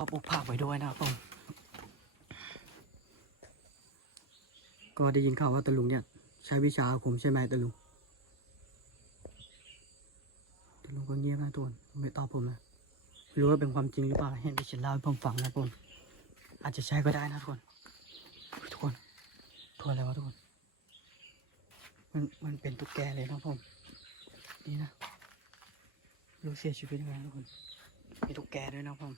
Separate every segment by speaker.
Speaker 1: ก็ปลูกผักไว้ด้วยนะครับผม ก็ได้ยินข่าวว่าตะลุงเนี่ย ใช้วิชาอาคมใช่ไหมตะลุงตะลุงก็เงียบนะทุกคนไม่ตอบผมนะไม่รู้ว่าเป็นความจริงหรือเปล่าเห็นที่ฉันเล่าให้ผมฟังนะทุกคนอาจจะใช่ก็ได้นะทุกคน ทุกคนตัวอะไรวะทุกคนมันมันเป็นตุ๊กแกเลยนะผม นี่นะรู้เสียชีวิตยังไงทุกคน มีตุ๊กแกด้วยนะผม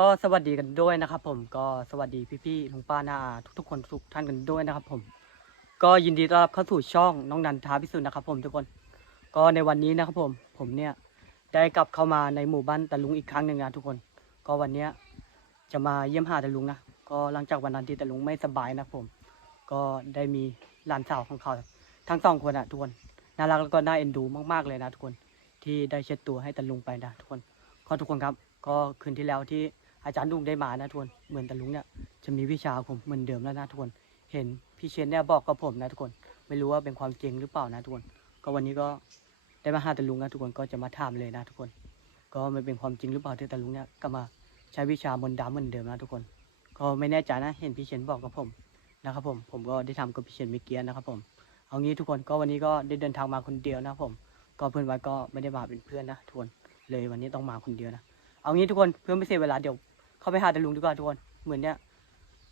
Speaker 1: ก็สวัสดีกันด้วยนะครับ ผมก็สวัสดีพี่ๆลุงป้าน้าอาทุกๆคนทุกท่านกันด้วยนะครับ ผม ก็ยินดีต้อนรับเข้าสู่ช่องน้องนันทาพิสุทธิ์นะครับ ผมทุกคน ก็ในวันนี้นะครับ ผม ผมเนี่ยได้กลับเข้ามาในหมู่บ้านตะลุงอีกครั้งหนึ่งนะทุกคน ก็วันเนี้ยจะมาเยี่ยมหาตะลุงนะก็หลังจากวันนั้นที่ตะลุงไม่สบายนะผม ก็ได้มีหลานสาวของเขา ทั้งสองคนอะทุกคนน่ารักแล้วก็น่าเอ็นดูมากๆเลยนะทุกคนที่ได้เช็ดตัวให้ตะลุงไปนะทุกคนก็ทุกคนครับ ก็คืนที่แล้วที่ อาจารย์ลุงได้มานะทุกคนเหมือนตะลุงเนี่ยจะมีวิชาผมเหมือนเดิมแล้วนะทุกคนเห็นพี่เชนเนี่ยบอกกับผมนะทุกคน ไม่รู้ว่าเป็นความจริงหรือเปล่านะทุกคน ก็วันนี้ก็ได้มาหาตะลุงนะทุกคนก็จะมาถามเลยนะทุกคน ก็ไม่เป็นความจริงหรือเปล่าที่ตะลุงเนี่ยก็มาใช้วิชามนต์ดำเหมือนเดิมนะทุกคน ก็ไม่แน่ใจนะเห็นพี่เชนบอกกับผมนะครับผมผมก็ได้ทำกับพี่เชนเมื่อกี้นะครับผมเอางี้ทุกคนก็วันนี้ก็ได้เดินทางมาคนเดียวนะผม ก็เพื่อนไว้ก็ไม่ได้มาเป็นเพื่อนนะทุกคนเลยวันนี้ต้องมาคนเดียวนะเอางี้ทุกคนเพื่อไม่เสียเวลาเดี๋ยว เข้าไปหาตะลุงดีกว่าทุกคน เหมือนเนี้ย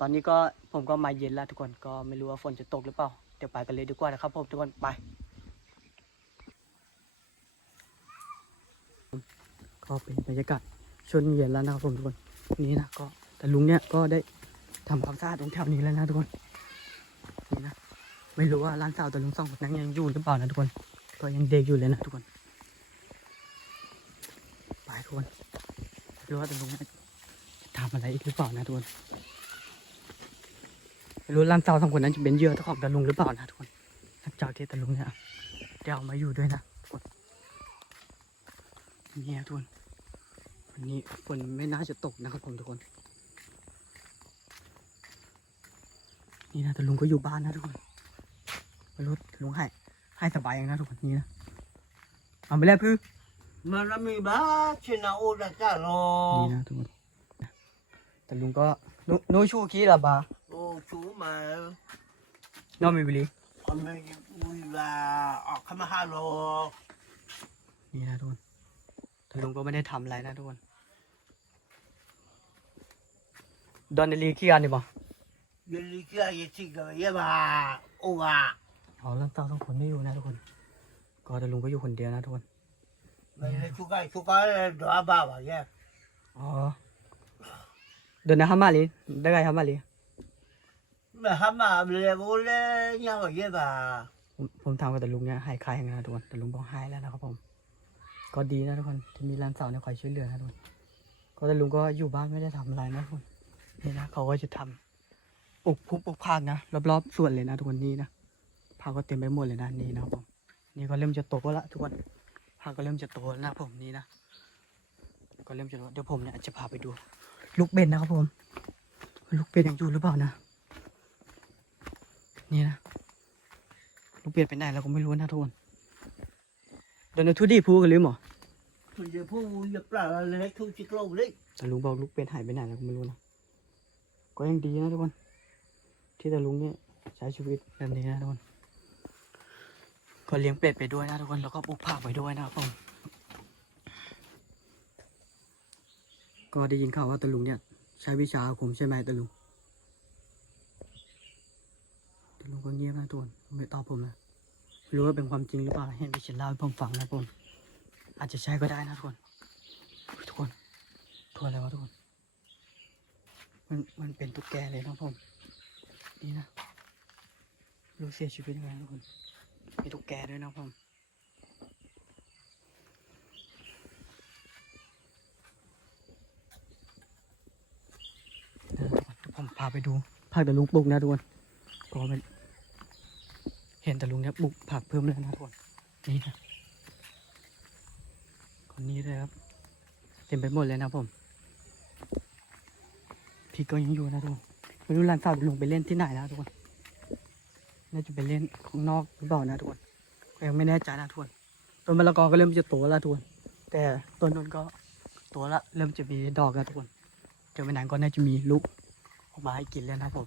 Speaker 1: ตอนนี้ก็ผมก็มาเย็นแล้วทุกคน ก็ไม่รู้ว่าฝนจะตกหรือเปล่า เดี๋ยวไปกันเลยดีกว่านะครับผมทุกคนไป ก็เป็นบรรยากาศช่วงเย็นแล้วนะครับผมทุกคน นี่นะก็แต่ลุงเนี่ยก็ได้ทำความสะอาดตรงแถวนี้แล้วนะทุกคน นี่นะ ไม่รู้ว่าร้านสาวแต่ลุงสองคนนั้นยังอยู่หรือเปล่านะทุกคน ก็ยังเด็กอยู่เลยนะทุกคน ไปทุกคนรู้ว่าแต่ลุง จะทำอะไรอีกหรือเปล่านะทุกคนไม่รู้ร้านสาวสองคนนั้นจะเป็นเหยื่อเจ้าของตะลุงหรือเปล่านะทุกคนหลังจากที่ตะลุงเนี่ยเดี๋ยวเอามาอยู่ด้วยนะทุกคนเนี่ยทุกคนวันนี้ฝนไม่น่าจะตกนะครับผมทุกคน นี่นะแต่ลุงก็อยู่บ้านนะทุกคนไม่รู้ลุงให้ให้สบายอย่างนะทุกคนนี่นะเอาไปแล้วพื้
Speaker 2: Marami ba sinauna ka,
Speaker 1: นี่
Speaker 2: no?
Speaker 1: นะทุกคน แต่ลุงก็โนโนชูคีละบา
Speaker 2: Oh, chuma.
Speaker 1: โนมิบิลี
Speaker 2: Kami uila oh, kamahalo.
Speaker 1: นี่นะทุกคนแต่ลุงก็ไม่ได้ทำอะไรนะทุกคนดอนเดลีขี้กันดิบ่
Speaker 2: Yali ka yasiga yaba. Uwa.
Speaker 1: เอาเรื่องเต้าต้องคนไม่อยู่นะทุกคน ก็แต่ลุงก็อยู่คนเดียวนะทุกคน
Speaker 2: May suka suka do aba ba ya.
Speaker 1: อ๋อ เดินนะฮัมมาลีได้ไงฮัมมาลี
Speaker 2: Ma hama le bole nya ba yaba.
Speaker 1: ผมผมทำกับแต่ลุงเนี่ยหายคลายอย่างนะทุกคนแต่ลุงบอกหายแล้วนะครับผม ก็ดีนะทุกคนที่มีร้านสาวเนี่ยคอยช่วยเหลือนะทุกคนก็แต่ลุงก็อยู่บ้านไม่ได้ทำอะไรนะทุกคนนี่นะเขาก็จะทำปลูกพุกปลูกผักนะรอบๆสวนเลยนะทุกคนนี่นะผักก็เต็มไปหมดเลยนะนี่นะครับผมนี่ก็เริ่มจะโตแล้วทุกคนผักก็เริ่มจะโตแล้วนะผมนี่นะก็เริ่มจะโตเดี๋ยวผมเนี่ยจะพาไปดู ลูกเบ็ดนะครับผม ลูกเป็ดยังอยู่หรือเปล่านะ นี่นะ ลูกเป็ดไปไหนเราก็ไม่รู้นะทุกคนเดินทุดีพูกันเลยหมอ
Speaker 2: Tu je pu ya pra le tu chiklo le.
Speaker 1: แต่ลุงบอกลูกเป็ดหายไปไหนเราก็ไม่รู้นะ ก็ยังดีนะทุกคน ที่แต่ลุงเนี่ยใช้ชีวิตแบบนี้นะทุกคน ก็เลี้ยงเป็ดไปด้วยนะทุกคน แล้วก็ปลูกผักไปด้วยนะครับผม ก็ได้ยินข่าวว่าตะลุงเนี่ย ใช้วิชาอาคมใช่ไหมตะลุงตะลุงก็เงียบนะทุกคนไม่ตอบผมนะไม่รู้ว่าเป็นความจริงหรือเปล่าเห็นพี่เชนเล่าให้ผมฟังนะผมอาจจะใช่ก็ได้นะทุกคนทุกคนตัวอะไรวะทุกคนมันมันเป็นตุ๊กแกเลยนะผมนี่นะรู้เสียชีวิตยังไงทุกคนมีตุ๊กแกด้วยนะผม นะทุกคนเดี๋ยว ผมพาไปดูผักแต่ลุงปลูกนะทุกคนก็เป็นเห็นแต่ลุงเนี่ยปลูกผักเพิ่มเลยนะทุกคนนี่นะคนนี้เลยครับ เต็มไปหมดเลยนะผมพี่ก็ยังอยู่นะทุกคนไม่รู้ร้านสาวลุงไปเล่นที่ไหนนะทุกคนน่าจะไปเล่นข้างนอกหรือเปล่านะทุกคนก็ยังไม่แน่ใจนะทุกคนต้นมะละกอก็เริ่มจะโตแล้วทุกคนแต่ต้นนู้นก็ตัวละเริ่มจะมีดอกแล้วทุกคนเดี๋ยวไม่นานก็น่าจะมีลูก ออกมาให้กินแล้วนะครับผม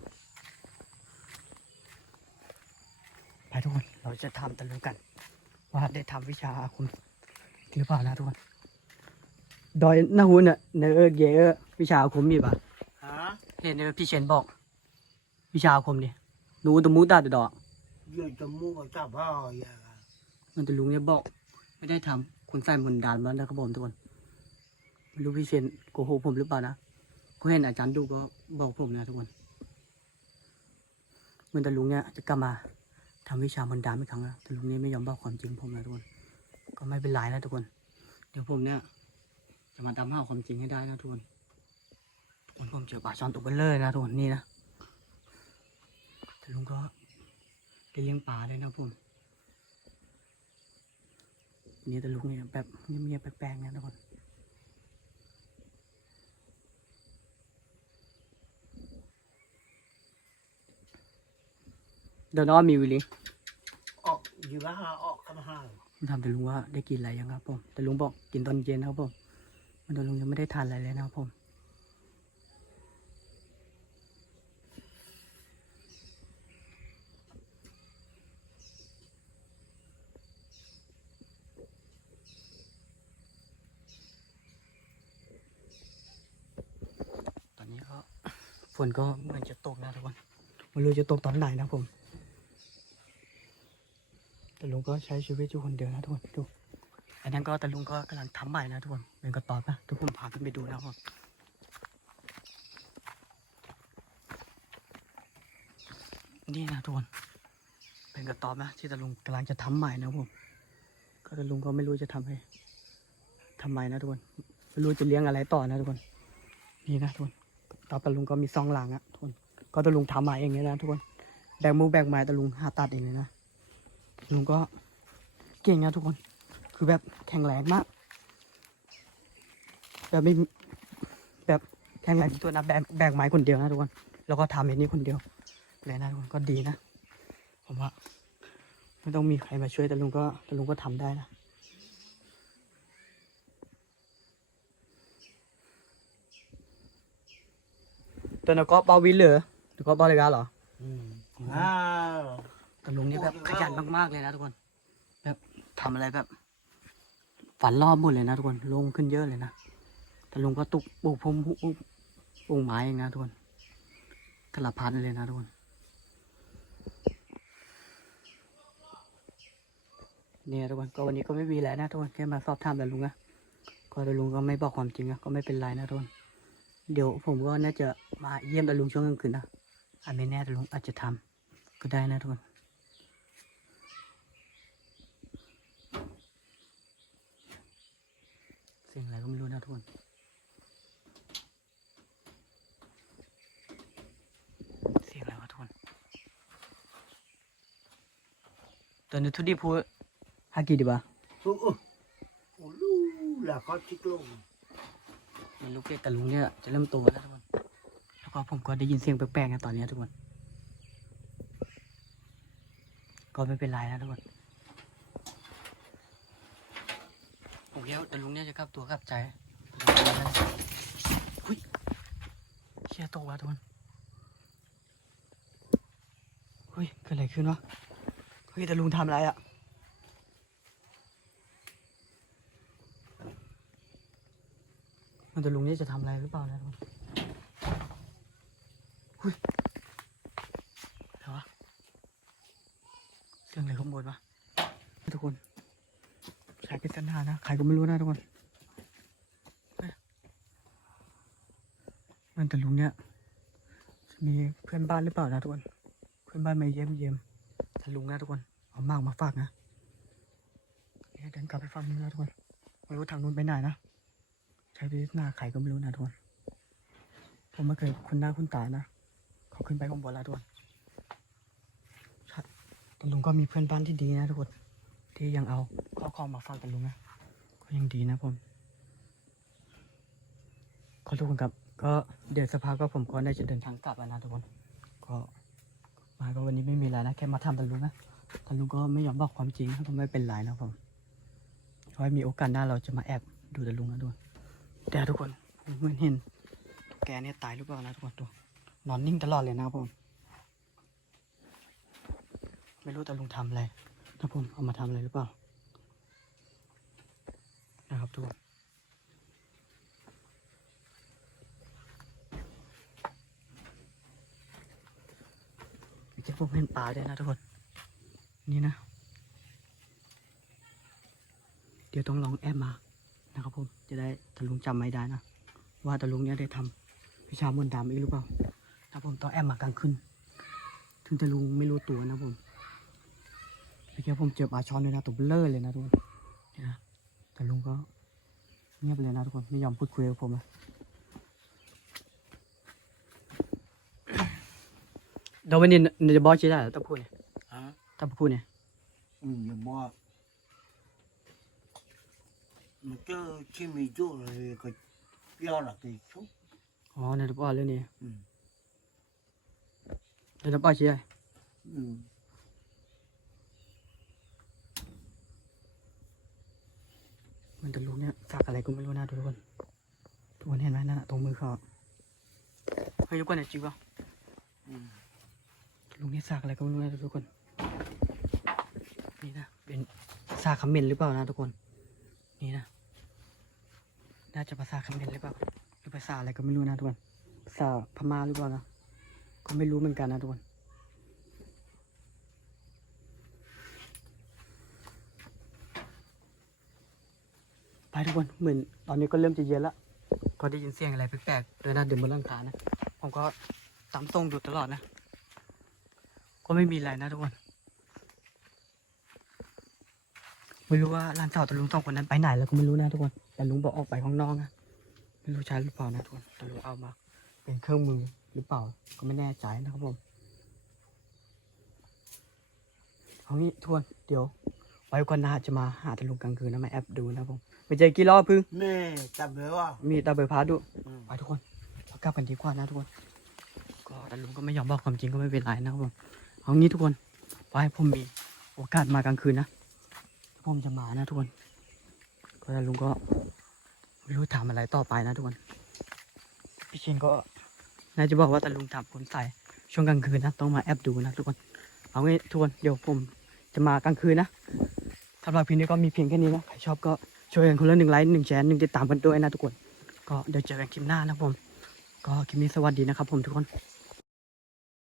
Speaker 1: ไปทุกคนเราจะทำตะลุกัน ว่าได้ทำวิชาอาคมหรือเปล่านะทุกคนดอยนาหุนเนี่ยเนอเกอวิชาอาคมมีปะ
Speaker 2: ฮะ
Speaker 1: เห็นเนอพี่เชนบอก วิชาอาคมนี่หนูตะมูตาตะดอก
Speaker 2: ยืนจมูกกับจับพ่ออย่าง
Speaker 1: มันแต่ลุงเนี่ยบอก ไม่ได้ทำคุณใส่มนต์ดานมานะครับผมทุกคนไม่รู้พี่เชนโกหกผมหรือเปล่านะ ก็เห็นอาจารย์ดูก็บอกผมนะทุกคนเมันแต่ลุงเนี่ยจะกลับมาทำวิชามนต์ดานไม่ครั้งแล้วแต่ลุงนี่ไม่ยอมบอกความจริงผมนะทุกคน ก็ไม่เป็นไรนะทุกคน เดี๋ยวผมเนี่ยจะมาตามหาความจริงให้ได้นะทุกคนทุกคนผมเจอปลาช่อนตัวเบลเลอร์นะทุกคนนี่นะแต่ลุงก็ได้เลี้ยงปลาเลยนะผมนี่แต่ลุงเนี่ยแบบเงียบๆแปลกๆนะทุกคน เดี๋ยวน้องมีวิลลี่
Speaker 2: ออกอยู่ละห้าออกกันห้า
Speaker 1: ผมถามแต่ลุงว่าได้กินอะไรยังครับผมแต่ลุงบอกกินตอนเย็นครับผมมันแต่ลุงยังไม่ได้ทานอะไรเลยนะครับผมตอนนี้ก็ฝนก็เหมือนจะตกนะทุกคนไม่รู้จะตกตอนไหนนะผม แต่ลุงก็ใช้ชีวิตอยู่คนเดียวนะทุกคนดูอันนั้นก็แต่ลุงก็กำลังทำใหม่นะทุกคนเป็นกระต๊อบนะทุกคนพาขึ้นไปดูนะครับนี่นะทุกคนเป็นกระต๊อบนะที่ตะลุงกำลังจะทำใหม่นะครับผมก็ตะลุงก็ไม่รู้จะทำให้ทำไมนะทุกคนไม่รู้จะเลี้ยงอะไรต่อนะทุกคนนี่นะทุกคนต๊อบตะลุงก็มีซองหลังอะทุกคนก็ตะลุงทำใหม่เองเลยนะทุกคนแบกมือแบกไม้ตะลุงหาตัดเองเลยนะ ลุงก็เก่งนะทุกคน คือแบบแข็งแรงมาก แบบไม่แบบแข็งแรงที่ตัวนะแบกแบกไม้คนเดียวนะทุกคน แล้วก็ทำอย่างนี้คนเดียวเลยนะทุกคนก็ดีนะ ผมว่า ไม่ต้องมีใครมาช่วยแต่ลุงก็แต่ลุงก็ทำได้นะตัวนั้นก็เบาวินเหรอหรือก็เบาเลยกันเหรอ
Speaker 2: อืมอ้า
Speaker 1: ลุงนี่แบบขยันมากๆเลยนะทุกคน แบบทำอะไรแบบ ฝันรอบหมดเลยนะทุกคนลงขึ้นเยอะเลยนะแต่ลุงก็ตุกปลูกพงปลูกปลูกไม้เองนะทุกคนกระพันเลยนะทุกคนเนี่ยทุกคนก็วันนี้ก็ไม่มีแล้วนะทุกคนแค่มาสอบถามแต่ลุงนะก็แต่ลุงก็ไม่บอกความจริงนะก็ไม่เป็นไรนะทุกคนเดี๋ยวผมก็น่าจะมาเยี่ยมแต่ลุงช่วงกลางคืนนะอาจไม่แน่แต่ลุงอาจจะทำก็ได้นะทุกคน เสียงอะไรก็ไม่รู้นะทุกคนเสียงอะไรวะทุกคนตัวนี้ทุดีพูฮากิดีปะ
Speaker 2: โอ้โหโอ้ลูแล้วก็ชิกลง
Speaker 1: มันลูกเกดแต่ลุงเนี่ยจะเริ่มโตแล้วทุกคน แล้วก็ผมก็ได้ยินเสียงแปลกๆนะตอนนี้ทุกคน ก็ไม่เป็นไรนะทุกคน ผมคิดว่าแต่ลุงเนี่ยจะกลับตัวกลับใจอุ้ยเชี่ยตกว่ะทุกคนเฮ้ยเกิดอะไรขึ้นวะเฮ้ยแต่ลุงทำอะไรอะมันแต่ลุงเนี่ยจะทำอะไรหรือเปล่านะทุกคนเฮ้ยอะไรวะเสียงอะไรข้างบนวะทุกคน สายปริศนานะใครก็ไม่รู้นะทุกคนมันแต่ลุงเนี่ยจะมีเพื่อนบ้านหรือเปล่านะทุกคน เพื่อนบ้านมาเยี่ยมเยี่ยมแต่ลุงนะทุกคน เอามากมาฝากนะเดี๋ยวเดินกลับไปฟังนู้นะทุกคน ไม่รู้ทางนู้นไปไหนนะ ใช้ปริศนาใครก็ไม่รู้นะทุกคน ผมไม่เคยคุ้นหน้าคุ้นตานะเขาขึ้นไปข้างบนแล้วทุกคนแต่ลุงก็มีเพื่อนบ้านที่ดีนะทุกคน ที่ยังเอา ขอความมาฝากกับลุงนะก็ยังดีนะผมขอทุกคนครับก็เดี๋ยวสักพักก็ผมก็ได้จะเดินทางกลับแล้วนะทุกคนก็มาก็วันนี้ไม่มีอะไรนะแค่มาทำแต่ลุงนะแต่ลุงก็ไม่ยอมบอกความจริงก็ไม่เป็นไรนะผมก็ไว้มีโอกาสหน้าเราจะมาแอบดูตะลุงนะทุกคนแต่ทุกคนผมเหมือนเห็นตุ๊กแกเนี่ยตายหรือเปล่านะทุกคนตัวนอนนิ่งตลอดเลยนะผมไม่รู้ตะลุงทำอะไรนะผมเอามาทำอะไรหรือเปล่า นะครับทุกคนเมื่อกี้ผมเห็นปลาด้วยนะทุกคน นี่นะ เดี๋ยวต้องลองแอบมานะครับผมจะได้ตะลุงจำไม่ได้นะ ว่าตะลุงเนี่ยได้ทำวิชามนต์ดำอีกหรือเปล่านะผมต้องแอบมากลางคืนถึงตะลุงไม่รู้ตัวนะผมเมื่อกี้ผมเจอปลาช้อนด้วยนะตัวเบลอเลยนะทุกคน แต่ลุงก็เงียบเลยนะทุกคน ไม่ยอมพูดคุยกับผมเลยเดี๋ยววันนี้เดี๋ยวจะบอกชี้ได้เหรอต้องพูดเนี่ย
Speaker 2: ฮะ
Speaker 1: ต้องพูดเนี่ย
Speaker 2: อืมอย่าบอกมันเจอที่มีจุดเลยก็ยอดละกี่ชุด
Speaker 1: อ๋อเนี่ยจะบอกเรื่องนี้
Speaker 2: อืม
Speaker 1: เดี๋ยวจะบอกชี้ได้
Speaker 2: อืม
Speaker 1: มันจะลุงเนี่ยสักอะไรก็ไม่รู้นะทุกคน ทุกคนเห็นไหมนั่นตรงมือเขาเฮ้ยยกก่อนหน่อยจิ๋วอะลุงเนี่ยสักอะไรก็ไม่รู้นะทุกคน นี่นะ เป็นซากคำเมนหรือเปล่านะทุกคน นี่นะ น่าจะภาษาคำเมนหรือเปล่า หรือภาษาอะไรก็ไม่รู้นะทุกคน ภาษาพม่าหรือเปล่านะ ก็ไม่รู้เหมือนกันนะทุกคน ไปทุกคนเหมือนตอนนี้ก็เริ่มจะเย็นละก็ได้ยินเสียงอะไรแปลกๆด้วยนะเดินบนหลังคานะผมก็ตามตรงดูตลอดนะ ก็ไม่มีอะไรนะทุกคนไม่รู้ว่าร้านเสาตะลุงสองคนนั้นไปไหนแล้วก็ไม่รู้นะทุกคน แต่ลุงบอกออกไปข้างนอกนะไม่รู้ใช่หรือเปล่านะทุกคนแต่ลุงเอามา เป็นเครื่องมือหรือเปล่าก็ไม่แน่ใจนะครับผมเอางี้ทุกคนเดี๋ยวไว้ก่อนหน้าจะมาหาตะลุงกลางคืนนะมาแอบดูนะผม ไปเจอกี่รอบพึ่ง
Speaker 2: แม่จำไว้ว่า
Speaker 1: มีตาเบอร์พาดู
Speaker 2: อืม
Speaker 1: ไปทุกคนเรากลับกันดีกว่านะทุกคน ก็แต่ลุงก็ไม่ยอมบอกความจริงก็ไม่เป็นไรนะครับผมเอางี้ทุกคนไว้ผมมีโอกาสมากลางคืนนะผมจะมานะทุกคนก็แต่ลุงก็ไม่รู้ทำอะไรต่อไปนะทุกคนพี่ชินก็น่าจะบอกว่าแต่ลุงทำคนใส่ช่วงกลางคืนนะต้องมาแอบดูนะทุกคนเอางี้ทุกคนเดี๋ยวผมจะมากลางคืนนะสำหรับคลิปนี้ก็มีเพียงแค่นี้นะใครชอบก็ ช่วยกันคนละหนึ่งไลค์หนึ่งแชร์หนึ่งติดตามกันด้วยนะทุกคน ก็เดี๋ยวเจอกันคลิปหน้านะครับผม ก็คลิปนี้สวัสดีนะครับผมทุกคน